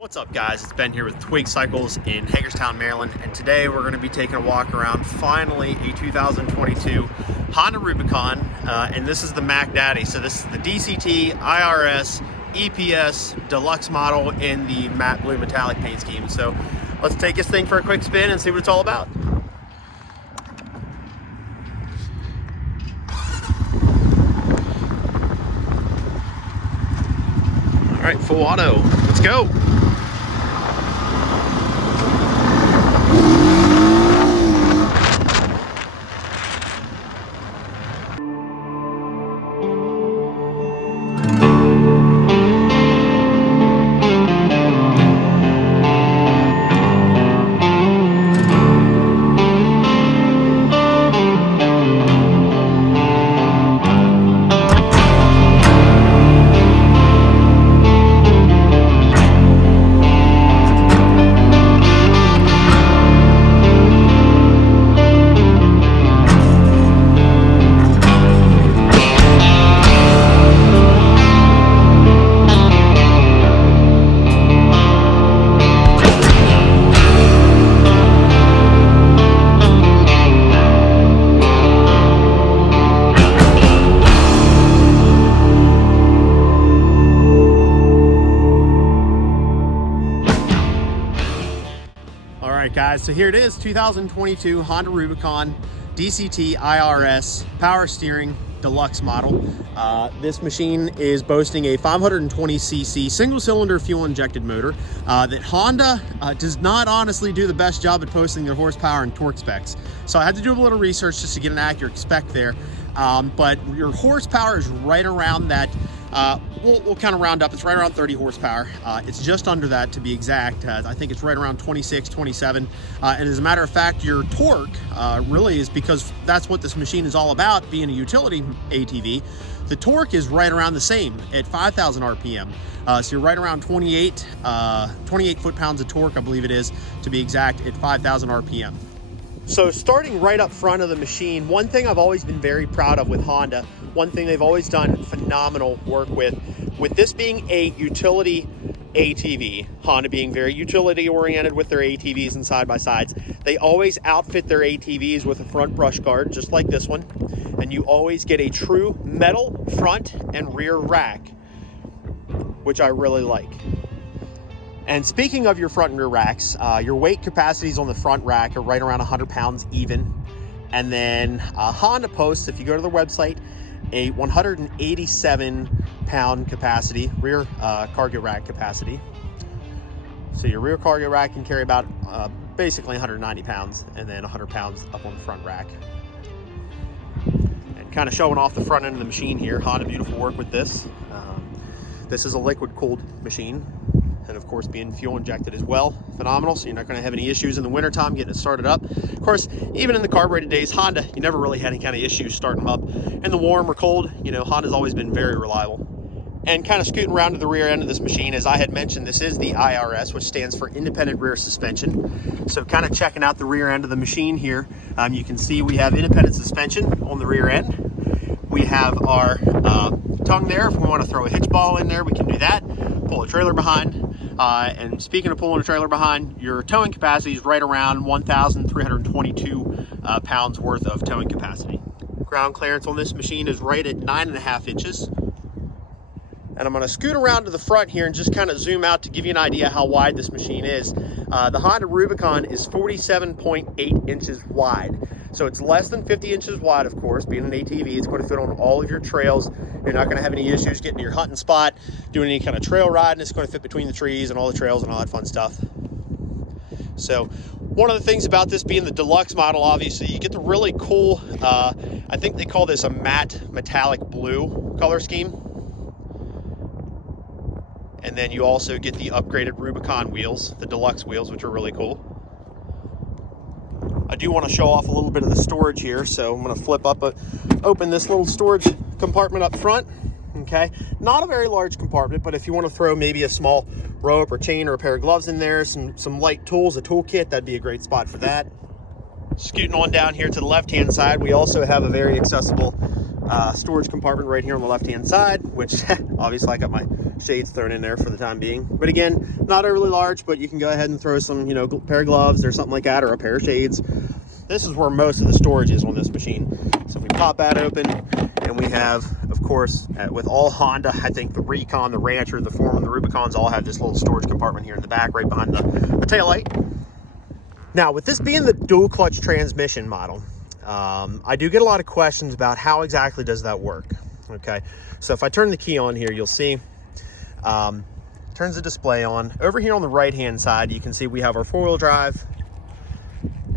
What's up, guys? It's Ben here with Twig Cycles in Hagerstown, Maryland, and today we're going to be taking a walk around finally a 2022 Honda Rubicon, and this is the Mac Daddy. So this is the DCT, IRS, EPS Deluxe model in the matte blue metallic paint scheme. So let's take this thing for a quick spin and see what it's all about. All right, full auto. Let's go. Alright guys, so here it is, 2022 Honda Rubicon DCT IRS Power Steering Deluxe model. This machine is boasting a 520cc single-cylinder fuel-injected motor that Honda does not honestly do the best job at posting their horsepower and torque specs. So I had to do a little research just to get an accurate spec there, but your horsepower is right around that. We'll kind of round up. It's right around 30 horsepower. It's just under that to be exact. I think it's right around 26, 27. And as a matter of fact, your torque really is, because that's what this machine is all about, being a utility ATV. The torque is right around the same at 5,000 RPM. So you're right around 28 foot-pounds of torque, I believe it is, to be exact, at 5,000 RPM. So starting right up front of the machine, one thing I've always been very proud of with Honda, one thing they've always done phenomenal work with this being a utility ATV, Honda being very utility oriented with their ATVs and side-by-sides, they always outfit their ATVs with a front brush guard, just like this one, and you always get a true metal front and rear rack, which I really like. And speaking of your front and rear racks, your weight capacities on the front rack are right around 100 pounds even. And then Honda posts, if you go to their website, a 187 pound capacity, rear cargo rack capacity. So your rear cargo rack can carry about basically 190 pounds and then 100 pounds up on the front rack. And kind of showing off the front end of the machine here, Honda beautiful work with this. This is a liquid cooled machine, and of course being fuel injected as well. Phenomenal, so you're not going to have any issues in the wintertime getting it started up. Of course, even in the carbureted days, Honda, you never really had any kind of issues starting them up. In the warm or cold, you know, Honda's always been very reliable. And kind of scooting around to the rear end of this machine, as I had mentioned, this is the IRS, which stands for independent rear suspension. So kind of checking out the rear end of the machine here, you can see we have independent suspension on the rear end. We have our tongue there. If we want to throw a hitch ball in there, we can do that. Pull a trailer behind. And speaking of pulling a trailer behind, your towing capacity is right around 1,322 pounds worth of towing capacity. Ground clearance on this machine is right at 9.5 inches. And I'm going to scoot around to the front here and just kind of zoom out to give you an idea how wide this machine is. The Honda Rubicon is 47.8 inches wide. So it's less than 50 inches wide, of course. Being an ATV, it's going to fit on all of your trails. You're not going to have any issues getting to your hunting spot, doing any kind of trail riding. It's going to fit between the trees and all the trails and all that fun stuff. So one of the things about this being the deluxe model, obviously, you get the really cool, I think they call this a matte metallic blue color scheme. And then you also get the upgraded Rubicon wheels, the deluxe wheels, which are really cool. I do want to show off a little bit of the storage here, so I'm going to flip up, open this little storage compartment up front. Okay, not a very large compartment, but if you want to throw maybe a small rope or chain or a pair of gloves in there, some light tools, a toolkit, that'd be a great spot for that. Scooting on down here to the left-hand side, we also have a very accessible storage compartment right here on the left-hand side, which obviously I got my shades thrown in there for the time being. But again, not overly large, but you can go ahead and throw some, you know, pair of gloves or something like that, or a pair of shades. This is where most of the storage is on this machine. So we pop that open, and we have, of course, with all Honda, I think the Recon, the Rancher, the Foreman, the Rubicons all have this little storage compartment here in the back, right behind the taillight. Now, with this being the dual clutch transmission model, I do get a lot of questions about how exactly does that work. Okay, so if I turn the key on here, you'll see, turns the display on. Over here on the right-hand side, you can see we have our four-wheel drive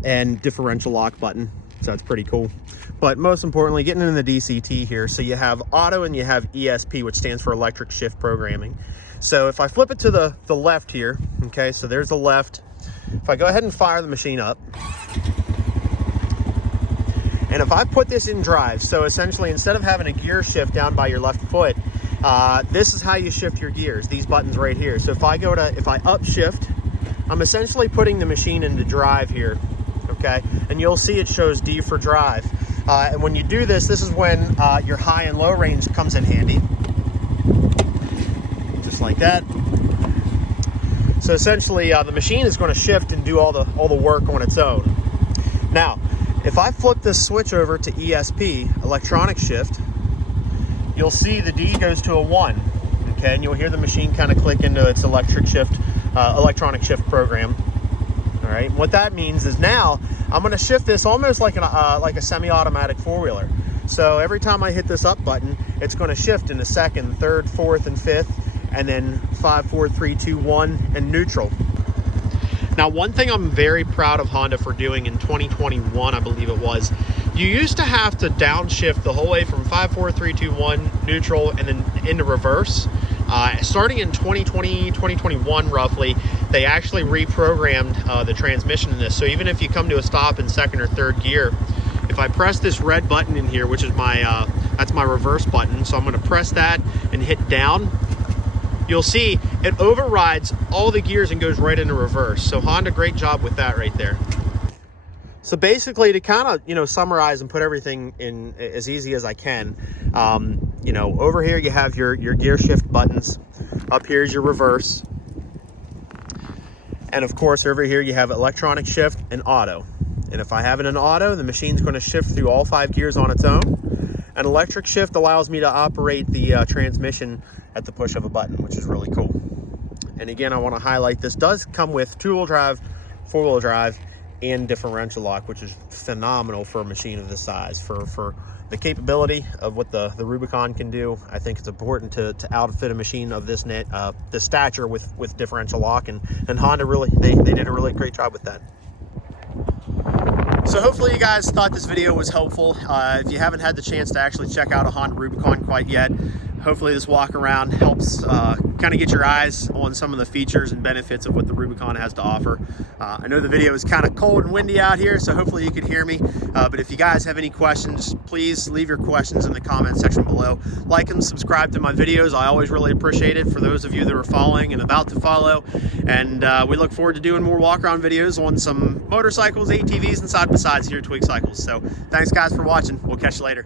and differential lock button. So that's pretty cool. But most importantly, getting into the DCT here, so you have auto and you have ESP, which stands for electric shift programming. So if I flip it to the left here, okay, so there's the left. If I go ahead and fire the machine up, and if I put this in drive, so essentially instead of having a gear shift down by your left foot, this is how you shift your gears, these buttons right here. So if I upshift, I'm essentially putting the machine into drive here, okay? And you'll see it shows D for drive. And when you do this, this is when your high and low range comes in handy. Just like that. So essentially the machine is going to shift and do all the work on its own. Now, if I flip this switch over to ESP, electronic shift, you'll see the D goes to a 1, okay? And you'll hear the machine kind of click into its electronic shift program. All right, and what that means is now I'm going to shift this almost like a semi-automatic four-wheeler. So every time I hit this up button, it's going to shift into second, third, fourth, and fifth, and then 5, 4, 3, 2, 1, and neutral. Now, one thing I'm very proud of Honda for doing in 2021, I believe it was, you used to have to downshift the whole way from 5, 4, 3, 2, 1, neutral, and then into reverse. Starting in 2020, 2021 roughly, they actually reprogrammed the transmission in this. So even if you come to a stop in second or third gear, if I press this red button in here, which is that's my reverse button, so I'm going to press that and hit down, you'll see it overrides all the gears and goes right into reverse. So Honda, great job with that right there. So basically, to kind of, you know, summarize and put everything in as easy as I can, you know, over here you have your gear shift buttons. Up here is your reverse. And of course, over here you have electronic shift and auto. And if I have it in auto, the machine's going to shift through all 5 gears on its own. And electric shift allows me to operate the transmission at the push of a button, which is really cool. And again, I want to highlight this does come with 2-wheel drive, 4-wheel drive, and differential lock, which is phenomenal for a machine of this size. For the capability of what the Rubicon can do, I think it's important to outfit a machine of this stature with differential lock, and Honda really, they did a really great job with that. So hopefully you guys thought this video was helpful. If you haven't had the chance to actually check out a Honda Rubicon quite yet, hopefully this walk around helps kind of get your eyes on some of the features and benefits of what the Rubicon has to offer. I know the video is kind of cold and windy out here, so hopefully you could hear me. But if you guys have any questions, please leave your questions in the comment section below. Like and subscribe to my videos. I always really appreciate it for those of you that are following and about to follow. And we look forward to doing more walk around videos on some motorcycles, ATVs, and side-by-sides here at Twig Cycles. So thanks guys for watching. We'll catch you later.